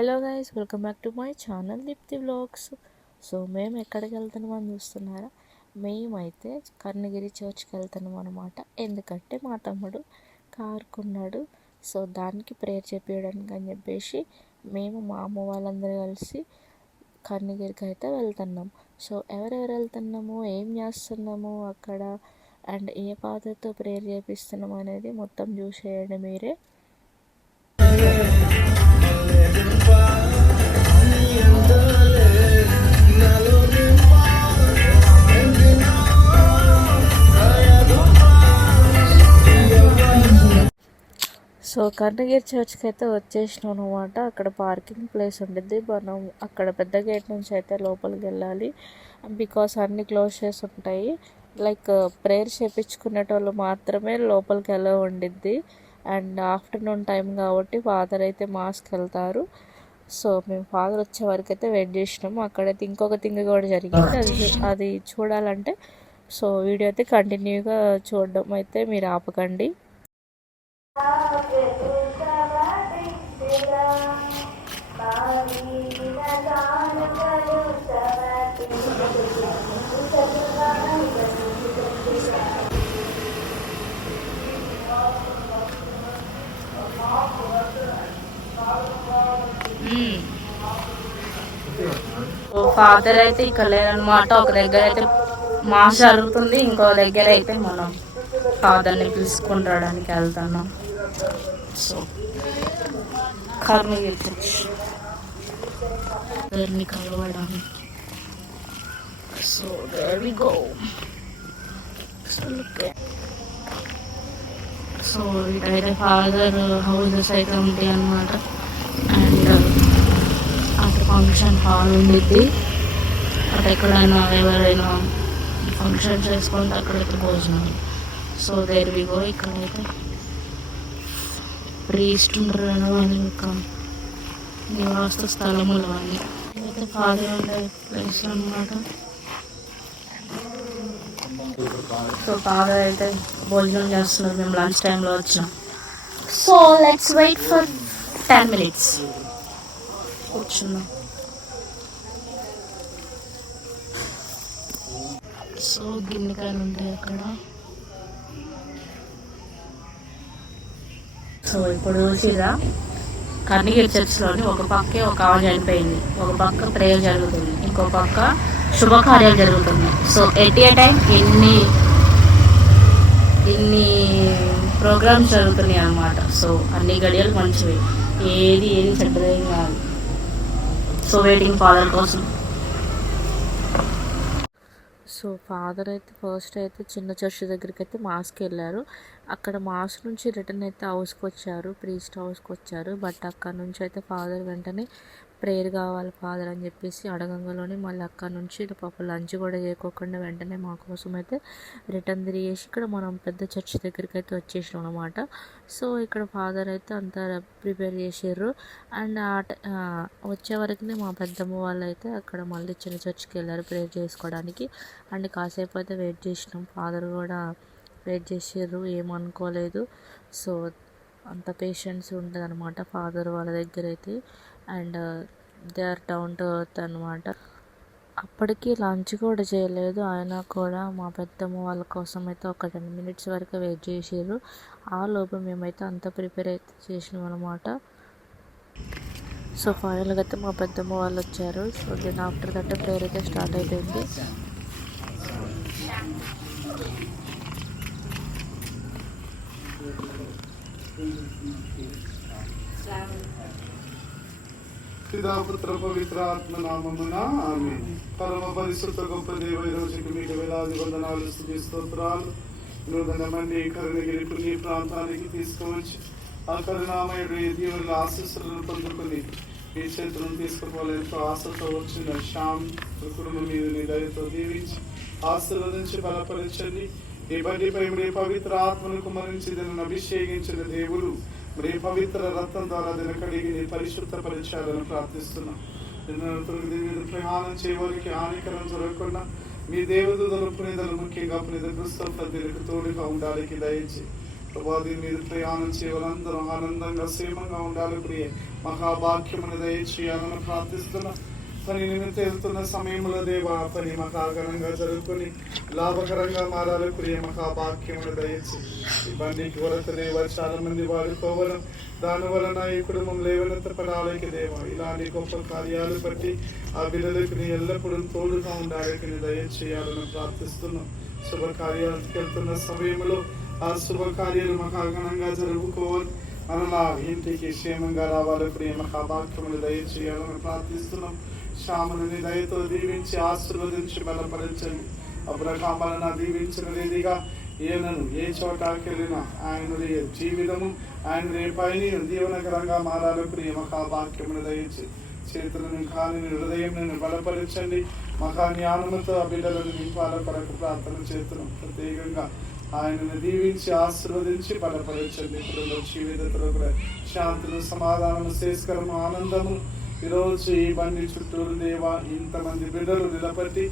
Hello guys, welcome back to my channel Deepthi vlogs. So మేము ఎక్కడికి వెళ్తున్నామని చూస్తున్నారా? మేమైతే కర్ణగిరి చర్చ్కి వెళ్తున్నాం అనమాట. ఎందుకంటే మా తమ్ముడు కార్ కొన్నాడు. సో దానికి ప్రేయర్ చేపించడానికి అని చెప్పేసి మేము మా అమ్మ వాళ్ళందరూ కలిసి కర్ణగిరికి అయితే వెళ్తున్నాం. సో ఎవరెవరు వెళ్తున్నాము, ఏం చేస్తున్నాము అక్కడ, అండ్ ఏ పాత్రతో ప్రేయర్ చేపిస్తున్నాము అనేది మొత్తం చూసేయండి మీరే. సో కర్ణగిరి చర్చ్కి అయితే వచ్చేసినాం అనమాట. అక్కడ పార్కింగ్ ప్లేస్ ఉంటుంది. మనం అక్కడ పెద్ద గేట్ నుంచి అయితే లోపలికి వెళ్ళాలి. బికాస్ అన్నీ క్లోజ్ చేసి ఉంటాయి. లైక్ ప్రేయర్ చేయించుకునేటోళ్ళు మాత్రమే లోపలికి వెళ్ళ ఉండిద్ది. అండ్ ఆఫ్టర్నూన్ టైం కాబట్టి ఫాదర్ అయితే మాస్క్ వెళ్తారు. సో మేము ఫాదర్ వచ్చే వరకు అయితే వెయిట్ చేసినాము. అక్కడైతే ఇంకొక థింగ్ కూడా జరిగింది. అది చూడాలంటే సో వీడియో అయితే కంటిన్యూగా చూడడం అయితే మీరు ఆపకండి. ఫాదర్ అయితే ఇక్కడ లేరనమాట. ఒక దగ్గర అయితే మాస్ జరుగుతుంది, ఇంకో దగ్గర అయితే మనం ఫాదర్ని పిలుచుకుంటాడానికి వెళ్తున్నాం. సో కర్ణగిరి చర్చ్ని కలవడానికి. So there we go. So ఇటైతే ఫాదర్ హౌసెస్ అయితే ఉంటాయి అన్నమాట. అండ్ అక్కడ ఫంక్షన్ హాల్ ఉండిద్ది. అక్కడ ఎక్కడైనా ఎవరైనా ఫంక్షన్ చేసుకుంటే అక్కడైతే భోజనం. So there we go. ఇక్కడైతే ప్రీస్ట్ ఉంటారు అని ఒక నివాస స్థలములు అని అయితే ఫాదర్ ఉండే ప్లేస్ అన్నమాట. సో ఫాదర్ అయితే భోజనం చేస్తున్నారు. మేము లంచ్ టైంలో వచ్చినాం. So let's wait for 10 minutes. కూర్చున్నాం. సో గిన్నెకాయలు ఉంటాయి అక్కడ. సో ఇప్పుడు చూసిరా, కర్ణగిరి చర్చ్లోని ఒక పక్కే ఒక ఆవు చనిపోయింది, ఒక పక్క ప్రేయర్ జరుగుతుంది, ఇంకో పక్క శుభకార్యాలు జరుగుతున్నాయి. సో ఎట్ ఏ టైం ఇన్ని ప్రోగ్రామ్స్ జరుగుతున్నాయి అన్నమాట. సో అన్ని గడియలు మంచివి, ఏది చెడ్డదేం కాదు. సో వెయిటింగ్ ఫాదర్ కోసం. సో ఫాదర్ అయితే ఫస్ట్ అయితే చిన్న చర్చ్ దగ్గరికి అయితే మాస్కి వెళ్ళారు. అక్కడ మాస్ నుంచి రిటర్న్ అయితే హౌస్కి వచ్చారు, ప్రీస్ట్ హౌస్కి వచ్చారు. బట్ అక్కడ నుంచి అయితే ఫాదర్ వెంటనే ప్రేయర్ కావాలి ఫాదర్ అని చెప్పేసి అడగంగానే మళ్ళీ అక్కడ నుంచి పాప లంచ్ కూడా చేయకోకుండా వెంటనే మా కోసం అయితే రిటర్న్ తిరిగేసి ఇక్కడ మనం పెద్ద చర్చ్ దగ్గరికి అయితే వచ్చేసాం అనమాట. సో ఇక్కడ ఫాదర్ అయితే అంతా ప్రిపేర్ చేసారు. అండ్ వచ్చే వరకునే మా పెద్దమ్మ వాళ్ళు అయితే అక్కడ మళ్ళీ చిన్న చర్చ్కి వెళ్ళారు ప్రేయర్ చేసుకోవడానికి. అండ్ కాసేపు అయితే వెయిట్ చేసినాం. ఫాదర్ కూడా వెయిట్ చేసారు, ఏమనుకోలేదు. సో అంత పేషెన్స్ ఉంటుంది అనమాట ఫాదర్ వాళ్ళ దగ్గర అయితే. And they are down to earth అనమాట. అప్పటికి లంచ్ కూడా చేయలేదు. ఆయన కూడా మా పెద్దమ్మ వాళ్ళ కోసం అయితే ఒక 10 minutes వరకు వెయిట్ చేసారు. ఆ లోపు మేమైతే అంత ప్రిపేర్ అయితే చేసినాం అనమాట. సో ఫైనల్గా అయితే మా పెద్దమ్మ వాళ్ళు వచ్చారు. So then after that prayer అయితే స్టార్ట్ అయిపోయింది. పితాపుత్ర పవిత్రాత్మ నామమున ఆమేన్. పరమ పరిశుద్ధ గొప్ప దేవ, ఈ రోజుకి మీకు వేలాది వందనాలు, స్తుతి స్తోత్రాలు. నూతనమండి కరుణగిరి పుణ్య ప్రాంతానికి తీసుకువచ్చి ఆ కరుణామయుడు దేవుని ఆశీస్సులను పొందుకుని మీ చేతులను తీసుకుపోలేంతో ఆశతో వచ్చిన శ్యామ్ కుటుంబం మీద మీ దయతో దీవించి ఆశీర్వదించి బలపరించండి. ఈ బండిపై మీ పవిత్ర ఆత్మను కుమరించి దీనిని అభిషేకించిన దేవుడు మీ పవిత్ర రక్తం ద్వారా దీన్ని కడిగి పరిశుద్ధపరిచాలని ప్రార్థిస్తున్నాం. ప్రయాణం చేయడానికి హానికరం జరగకుండా మీ దేవదూతలు పునిదలు, ముఖ్యంగా పునిద క్రిస్తోఫర్ దీనికి తోడుగా ఉండాలని దయచి ప్రభా దీని మీద ప్రయాణం చేయాలందరూ ఆనందంగా క్షేమంగా ఉండాలి ప్రియ మహాభాగ్యమును దయచేయాలని ప్రార్థిస్తున్నా. పని నిమిత్తం వెళ్తున్న సమయంలో దేవా పని మహాఘనంగా జరుపుకొని లాభకరంగా మారాలి ప్రియ మహాభాగ్యమును దయచి ఈ బండికి కొరకు దేవా చాలా మంది వాడుకోవడం దాని వలన ఈ కుటుంబం లేవనెత్తపడాలకి దేవా ఇలాంటి గొప్ప కార్యాలు బట్టి ఆ బిడ్డలకు నీ ఎల్లప్పుడూ తోడుగా ఉండాలని నీ దయచేయాలని ప్రార్థిస్తున్నాం. శుభకార్యాలకు వెళ్తున్న సమయంలో ఆ శుభకార్యాలు మహాఘనంగా జరుపుకోవాలి మనలా ఇంటికి క్షేమంగా రావాలి ప్రియ మహాభాగ్యములు దయచేయాలని ప్రార్థిస్తున్నాం. శ్యాముని దయతో దీవించి ఆశీర్వదించి బలపరించండి. అబ్రహాములను దీవించిన రీతిగా ఈయనను ఏ చోటకి వెళ్ళినా ఆయన జీవితము ఆయన పైన దీవనకరంగా మారాలి ప్రియ మహాభాగ్యమును దయచి చేతులను కాని హృదయం బలపరించండి. మహా జ్ఞానముతో ఆ బిడ్డలను నింపాల కొరకు ప్రార్థన చేస్తున్నాం. ప్రత్యేకంగా ఆయనను దీవించి ఆశీర్వదించి బలపరించండి. కుటుంబ జీవితంలో కూడా శాంతులు సమాధానము శ్రేష్కరము ఆనందము ఈరోజు ఈ బండి చుట్టూరు దేవా ఇంతమంది బిడ్డలు నిలబట్టి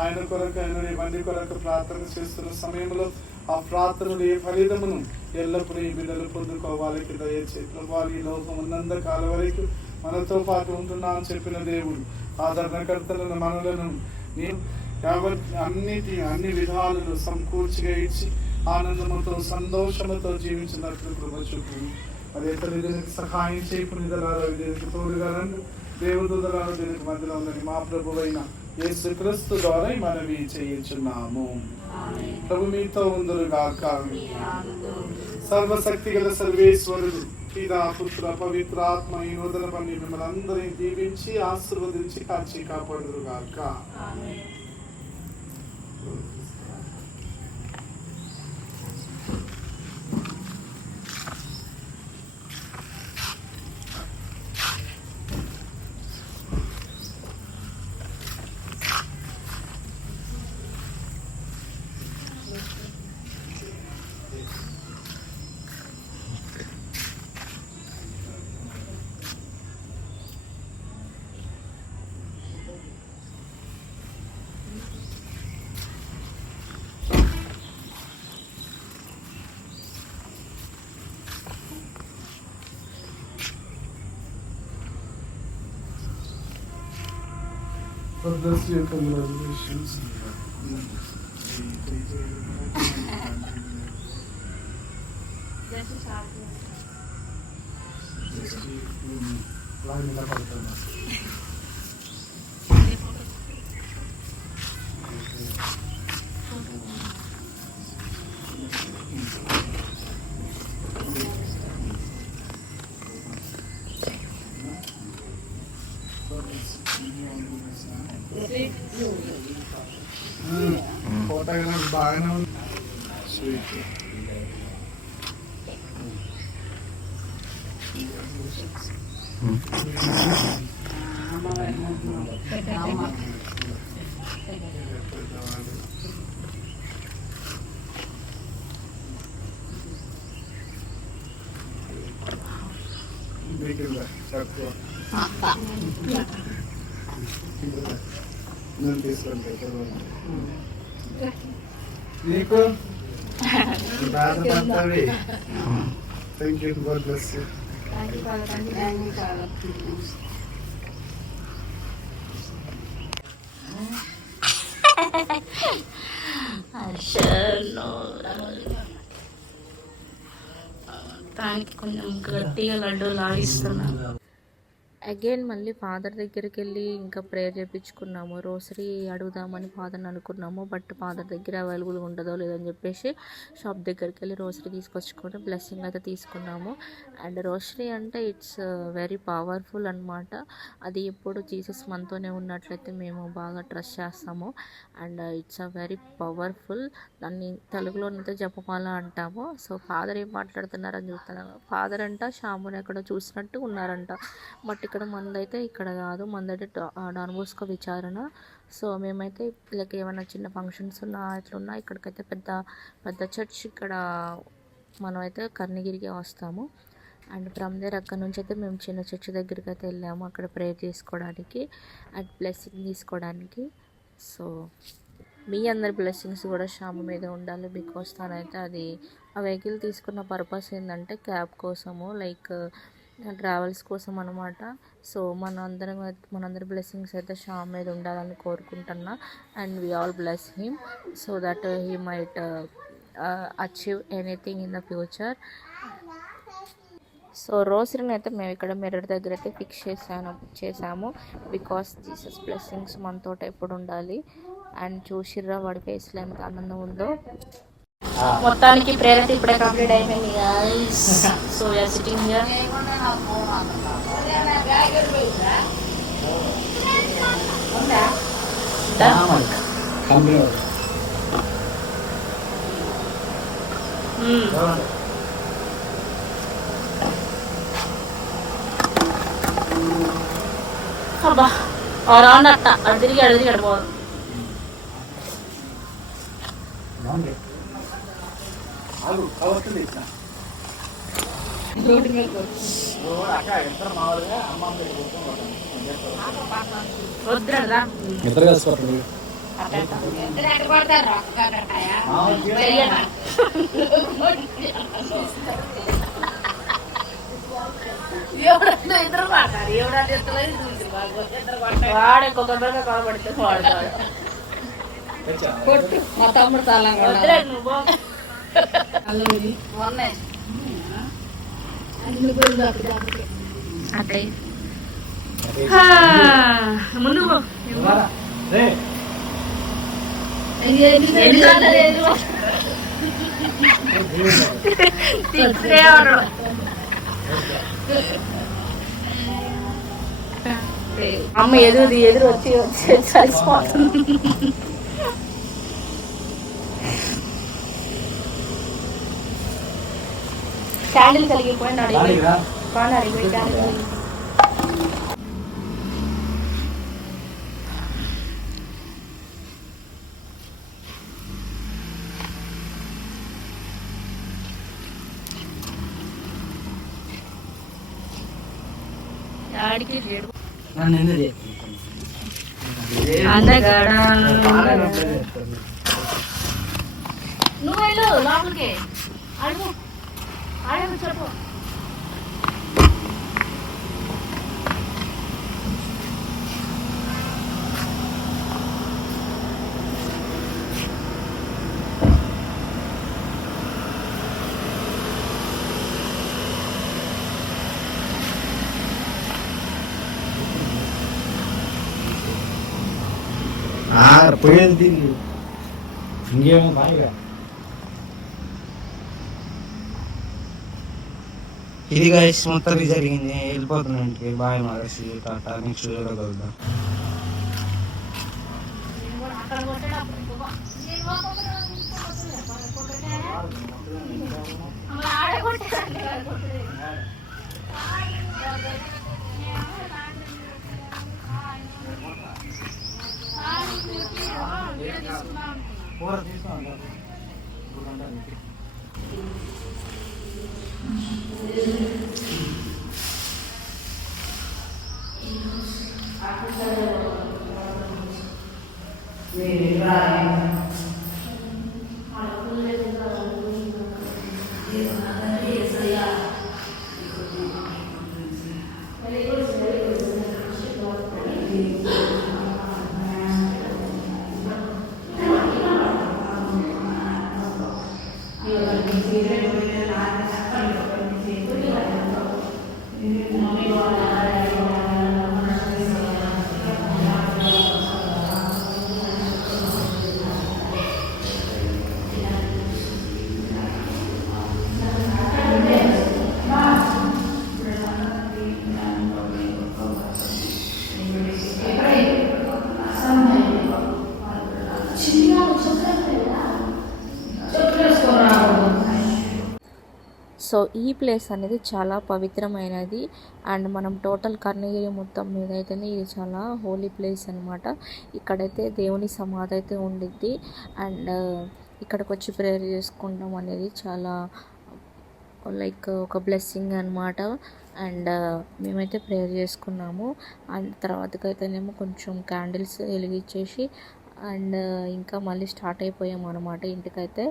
ఆయన కొరకు ఆయన బండి కొరకు ప్రార్థన చేస్తున్న సమయంలో ఆ ప్రార్థనలు ఏ ఫలితమును ఎల్లప్పుడూ ఈ బిడ్డలు పొందుకోవాలి దయచేసి వారి ఈ లోకం ఉన్నంత కాలం వరకు మనతో పాటు ఉంటున్నా అని చెప్పిన దేవుడు ఆదరణకర్తలను మనలను అన్ని విధాలను సమకూర్చిగా ఇచ్చి ఆనందముతో సంతోషముతో జీవించినట్లు కృప చూపు. మరి ఇతరులు దీనికి సహాయం చేయకునిదలారా దీనికి తోడుగా రండి. దేవదూతలారా దీనికి మధ్యలో ఉందని మా ప్రభువైన యేసుక్రీస్తు ద్వారా మనవి చేయించున్నాము. ప్రభు మీతో ఉందురుగాక. సర్వశక్తి గల సర్వేశ్వరుడు పితా పుత్ర పవిత్రాత్మ ఈ నూతన పని మిమ్మల్ని అందరినీ దీవించి ఆశీర్వదించి కాచి కాపాడుదురుగాక. God bless you. Congratulations. Photograph బాగానే ఉంది. స్వీట్ తక్కువ నేను తీసుకుంటా నీకు బాధపడతావి. Thank you. God bless you. దానికి కొంచెం గట్టిగా లడ్డు లాగిస్తున్నాను. అగైన్ మళ్ళీ ఫాదర్ దగ్గరికి వెళ్ళి ఇంకా ప్రేయర్ చేయించుకున్నాము. రోసరీ అడుగుదామని ఫాదర్ని అనుకున్నాము. బట్ ఫాదర్ దగ్గర అవైలబుల్గా ఉంటుందో లేదని చెప్పేసి షాప్ దగ్గరికి వెళ్ళి రోసరీ తీసుకొచ్చుకొని బ్లెస్సింగ్ అయితే తీసుకున్నాము. అండ్ రోసరీ అంటే ఇట్స్ వెరీ పవర్ఫుల్ అనమాట. అది ఎప్పుడు జీసస్ మనతోనే ఉన్నట్లయితే మేము బాగా ట్రస్ట్ చేస్తాము. And it's a very powerful. దాన్ని తెలుగులోనైతే జపమాల అంటాము. సో ఫాదర్ ఏం మాట్లాడుతున్నారని చూస్తున్నాను. ఫాదర్ అంట శ్యాముని ఎక్కడ చూసినట్టు ఉన్నారంట. బట్ ఇక్కడ మందైతే ఇక్కడ కాదు, మందైతే డాన్ బోస్కో విచారణ. సో మేమైతే లైక్ ఏమైనా చిన్న ఫంక్షన్స్ ఉన్నా ఇట్లున్నా ఇక్కడికైతే పెద్ద చర్చ్ ఇక్కడ మనమైతే కర్ణగిరికి వస్తాము. అండ్ ఫ్రమ్ దేర్ అక్కడ నుంచి అయితే మేము చిన్న చర్చ్ దగ్గరికి అయితే వెళ్ళాము. అక్కడ ప్రేయర్ చేసుకోవడానికి అండ్ బ్లెస్సింగ్ తీసుకోవడానికి. సో మీ అందరి బ్లెస్సింగ్స్ కూడా శ్యామ మీద ఉండాలి. బికాస్ తనైతే అది ఆ వెహికల్ తీసుకున్న పర్పస్ ఏంటంటే క్యాబ్ కోసము, లైక్ ట్రావెల్స్ కోసం అనమాట. సో మనందరి బ్లెస్సింగ్స్ అయితే శ్యామ్ మీద ఉండాలని కోరుకుంటున్నా. And we all bless him so that he might achieve anything in the future. So రోసరీని అయితే మేము ఇక్కడ మిర్రర్ దగ్గర అయితే ఫిక్స్ చేసాము బికాస్ జీసస్ బ్లెస్సింగ్స్ మనతో ఎప్పుడు ఉండాలి. అండ్ చూసిర్రా వాడి ఫేస్లో ఎంత ఆనందం ఉందో. మొత్తానికి ప్రేయర్ అయితే ఇప్పుడే కంప్లీట్ అయిపోయింది guys. So we are sitting here. అబ్బా రౌండ్ అట్ట అటు తిరిగి అడిపోదు. వాడు ఇంకొక కాలబడితే వాడతాడు. మా తమ్ముడు తాళంగా ముందు అమ్మ ఎదురు వచ్చి చచ్చిపోతుంది. క్యాండిల్ కలిగిపోయింది అడిగిపోయి క్యాండిల్. నువ్వు వెళ్ళు లోపలికి అడుగు చెప్పు. పోయేది ఇంకేమో బాగా ఇది గైస్ మొత్తం జరిగింది. వెళ్ళిపోతున్నాంటే బాయ్ మరసి టాటా. నెక్స్ట్ వీడియోలో కలుద్దాం. సో ఈ ప్లేస్ అనేది చాలా పవిత్రమైనది. అండ్ మనం టోటల్ కర్ణగిరి మొత్తం మీద అయితేనే ఇది చాలా హోలీ ప్లేస్ అనమాట. ఇక్కడైతే దేవుని సమాధి అయితే ఉండిద్ది. అండ్ ఇక్కడికి వచ్చి ప్రేయర్ చేసుకుంటాం అనేది చాలా లైక్ ఒక బ్లెస్సింగ్ అనమాట. అండ్ మేమైతే ప్రేయర్ చేసుకున్నాము. అండ్ తర్వాతకైతేనేమో కొంచెం క్యాండిల్స్ వెలిగించేసి అండ్ ఇంకా మళ్ళీ స్టార్ట్ అయిపోయాము అనమాట ఇంటికైతే.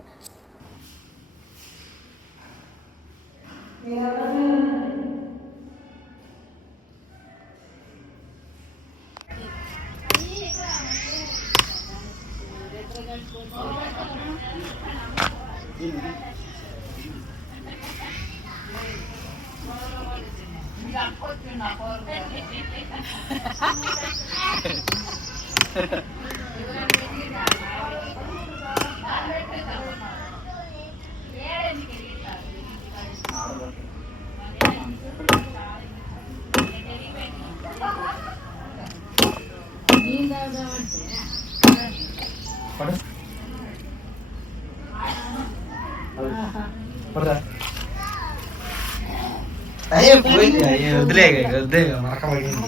అయ్యే పోయింది, అయ్యే వద్దులే వద్దే మరక పడింది.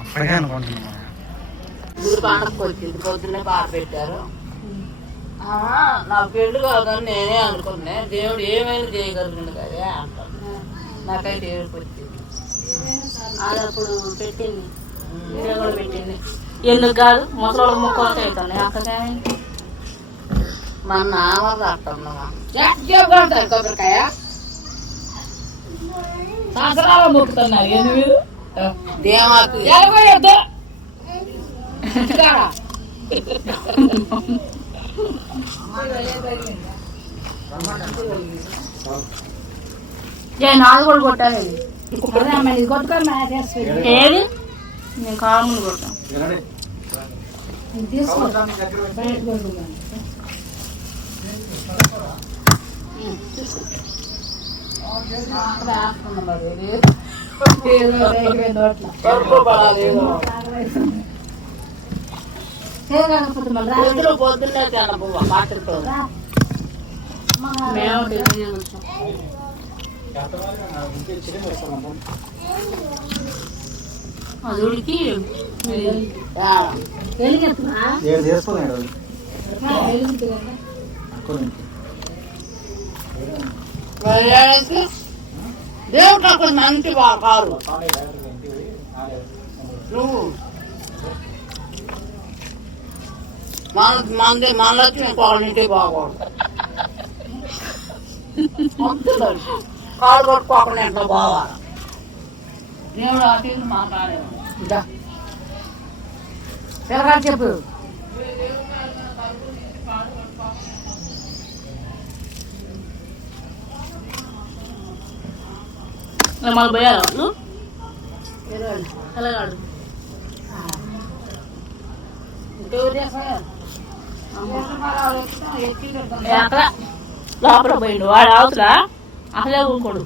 అప్పటికే అనుకుంటున్నా ఊరు పండగకి వచ్చింది, పొద్దున్నే పాట పెట్టారు. నా పెళ్లి కాదని నేనే అనుకున్నా, దేవుడు ఏమైనా చేయగలిగింది కదా అంటాను. నాకైతే ఏడుపు వచ్చింది. అది అప్పుడు పెట్టింది, వీడియో కూడా పెట్టింది. ఎందుకు కాదు ముసలోళ్ళకి మొక్కలతో అవుతాను అక్కడ మన నామలు అట్టున్నావా చెప్పుకుంటారు కొబ్బరికాయ సంవత్సరాలు మొక్కుతున్నారు ఎందుకు మీరు దేమాకు నాది కూడా కొట్టాలి ఏది నేను కాములు కొట్టాను పొద్దున్నే తినబువ్వ మాటలతో మేము అదుడికి దేవుడు నాకు మంచి కాదు నువ్వు మనకి ఇంకొకరింటికి బాగోడు కాళ్ళు కొట్టుకోకుండా ఎంతో బావాలి దేవుడు అటు ఇటు మాట్లాడేవాడు పిల్లగాడు చెప్పు మళ్ళీ పోయారు వాళ్ళు ఎలాగాడు అక్కడ లోపల పోయిండు వాడు అవతల అసలే ఊరుకోడు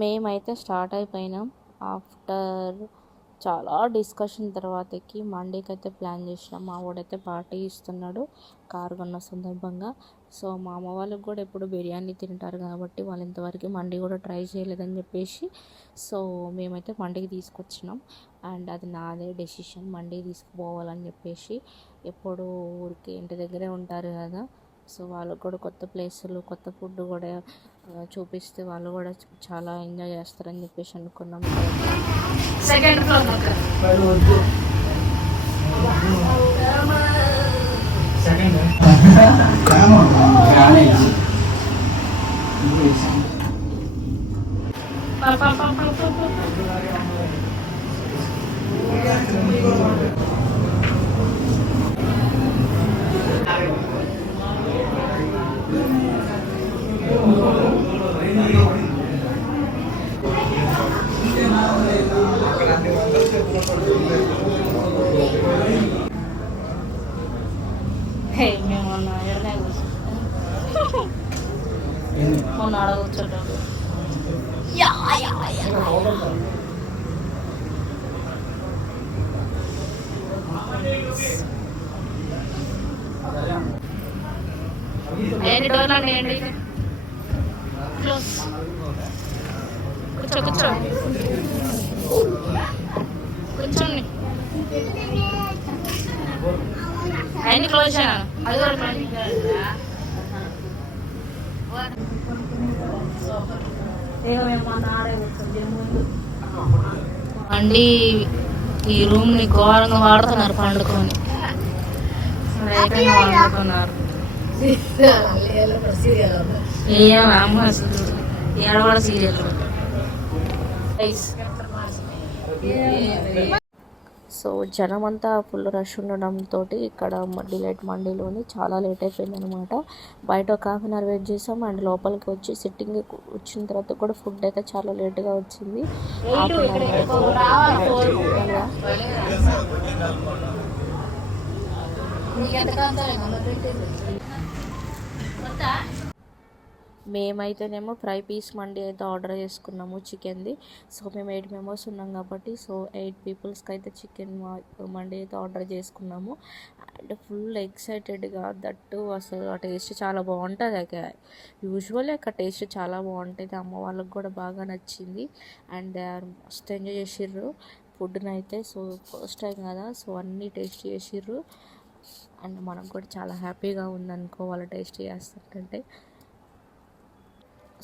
మేమైతే స్టార్ట్ అయిపోయినాం. ఆఫ్టర్ చాలా డిస్కషన్ తర్వాతకి మండీకి అయితే ప్లాన్ చేసినాం. మా వాడైతే పార్టీ ఇస్తున్నాడు కారు కొన్న సందర్భంగా. సో మా అమ్మ వాళ్ళకి కూడా ఎప్పుడు బిర్యానీ తింటారు కాబట్టి వాళ్ళు ఇంతవరకు మండీ కూడా ట్రై చేయలేదని చెప్పేసి సో మేమైతే మండీకి తీసుకొచ్చినాం. అండ్ అది నాదే డెసిషన్ మండీ తీసుకుపోవాలని చెప్పేసి. ఎప్పుడు ఊరికి ఇంటి దగ్గరే ఉంటారు కదా, సో వాళ్ళకు కూడా కొత్త ప్లేసులు కొత్త ఫుడ్ కూడా చూపిస్తే వాళ్ళు కూడా చాలా ఎంజాయ్ చేస్తారని చెప్పేసి అనుకున్నాం. సెకండ్ ఫ్లోర్ మేము మొన్న ఎడనే కూర్చుంటాం, మొన్న ఆడ కూర్చుంటాం. ఏంటి డోర్లు అండి క్లోజ్. కూర్చో కూర్చో కూర్చోండి. అన్ని క్లోజ్ చేయను. అది కూడా అండి ఈ రూమ్ ని ఘోరంగా వాడుతున్నారు పండుకొని. వాడుతున్నారు అమ్మ ఏడవాడ సీరియల్. సో జనం అంతా ఫుల్ రష్ ఉండడంతో ఇక్కడ డిలైట్ మండీలోని చాలా లేట్ అయిపోయింది అనమాట. బయట ఒక హాఫ్ అన్ అవర్ వెయిట్ చేసాం అండ్ లోపలికి వచ్చి సిట్టింగ్ వచ్చిన తర్వాత కూడా ఫుడ్ అయితే చాలా లేట్గా వచ్చింది. మేమైతేనేమో ఫ్రై పీస్ మండి అయితే ఆర్డర్ చేసుకున్నాము చికెన్ది. సో మేము 8 మెంబర్స్ ఉన్నాం కాబట్టి సో 8 పీపుల్స్కి అయితే చికెన్ మండి అయితే ఆర్డర్ చేసుకున్నాము. అండ్ ఫుల్ ఎక్సైటెడ్గా దట్టు అసలు ఆ టేస్ట్ చాలా బాగుంటుంది. యూజువల్లీ అక్కడ టేస్ట్ చాలా బాగుంటుంది. అమ్మ వాళ్ళకి కూడా బాగా నచ్చింది అండ్ దే ఆర్ మస్త్ ఎంజాయ్ చేసిర్రు ఫుడ్ని అయితే. సో ఫస్ట్ టైం కదా సో అన్నీ టేస్ట్ చేసిర్రు అండ్ మనకు కూడా చాలా హ్యాపీగా ఉందనుకో వాళ్ళు టేస్ట్ చేస్తుంటే.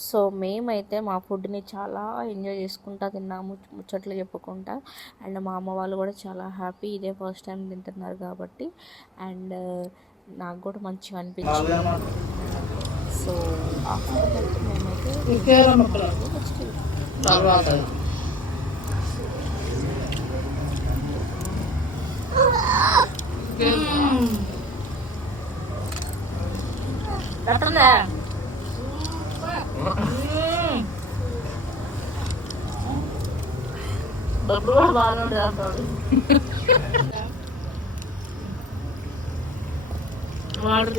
సో మేమైతే మా ఫుడ్ని చాలా ఎంజాయ్ చేసుకుంటా తిన్నాము, ముచ్చట్లు చెప్పుకుంటా. అండ్ మా అమ్మ వాళ్ళు కూడా చాలా హ్యాపీ, ఇదే ఫస్ట్ టైం తింటున్నారు కాబట్టి. అండ్ నాకు కూడా మంచిగా అనిపించింది. సో ఆఫ్టర్ దట్ మేమైతే డబ్బులు కూడా బాగానే ఉంటుంది అంటాడు వాడు.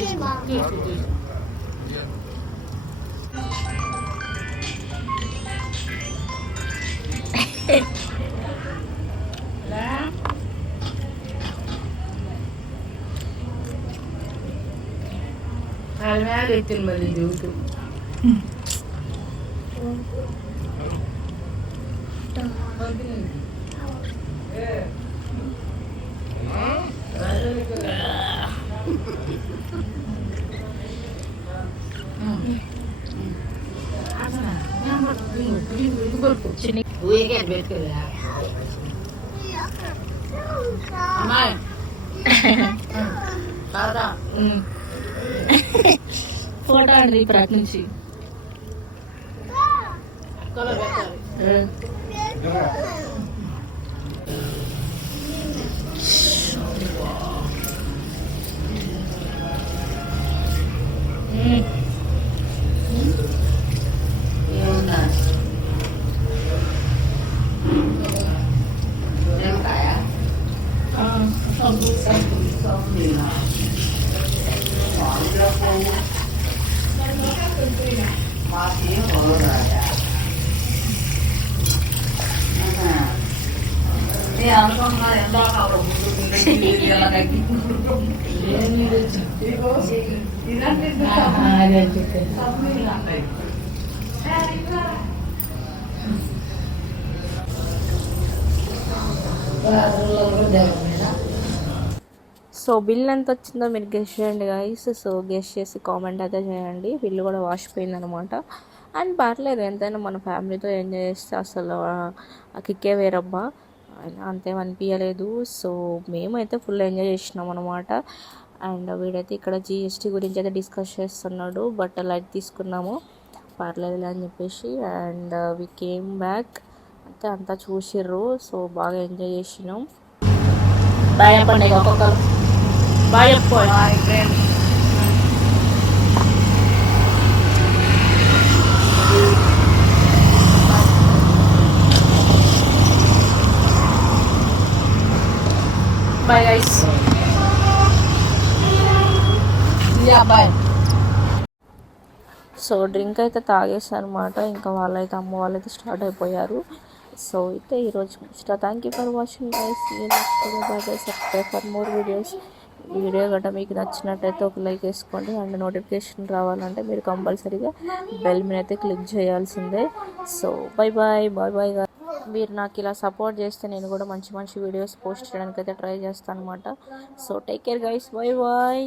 అది ఎత్తింది మరి చూస్తూ ఫోటో అండి ప్రతి నుంచి సో బిల్ ఎంత వచ్చిందో మీరు గెస్ట్ చేయండి గైస్. సో గెస్ట్ చేసి కామెంట్ అయితే చేయండి. బిల్లు కూడా వాషిపోయింది అనమాట. అండ్ పర్లేదు, ఎంతైనా మన ఫ్యామిలీతో ఎంజాయ్ చేస్తే అసలు ఆ కిక్కే వేరబ్బా, అంతేం అనిపించలేదు. సో మేమైతే ఫుల్ ఎంజాయ్ చేసినాం అనమాట. అండ్ వీడైతే ఇక్కడ GST గురించి అయితే డిస్కస్ చేస్తున్నాడు, బట్ లైట్ తీసుకున్నాము పర్లేదులే అని చెప్పేసి. అండ్ వి కేమ్ బ్యాక్ అయితే అంతా చూసిర్రు. సో బాగా ఎంజాయ్ చేసినాం. బాయ్ చెప్పండి ఒక్కొక్కరు. బాయ్ చెప్పండి. Bye guys. Bye. So drink అయితే తాగేసారనమాట. ఇంకా వాళ్ళైతే అమ్మ వాళ్ళైతే స్టార్ట్ అయిపోయారు. సో అయితే ఈరోజు ఇష్టం. Thank you for watching guys. Subscribe for more videos. Video గట్రా మీకు నచ్చినట్టయితే ఒక లైక్ వేసుకోండి. అండ్ నోటిఫికేషన్ రావాలంటే మీరు కంపల్సరీగా బెల్ మీద అయితే క్లిక్ చేయాల్సిందే. So bye bye bye. మీరు నాకు ఇలా సపోర్ట్ చేస్తే నేను కూడా మంచి మంచి వీడియోస్ పోస్ట్ చేయడానికి అయితే ట్రై చేస్తాను అనమాట. So take care guys. Bye bye.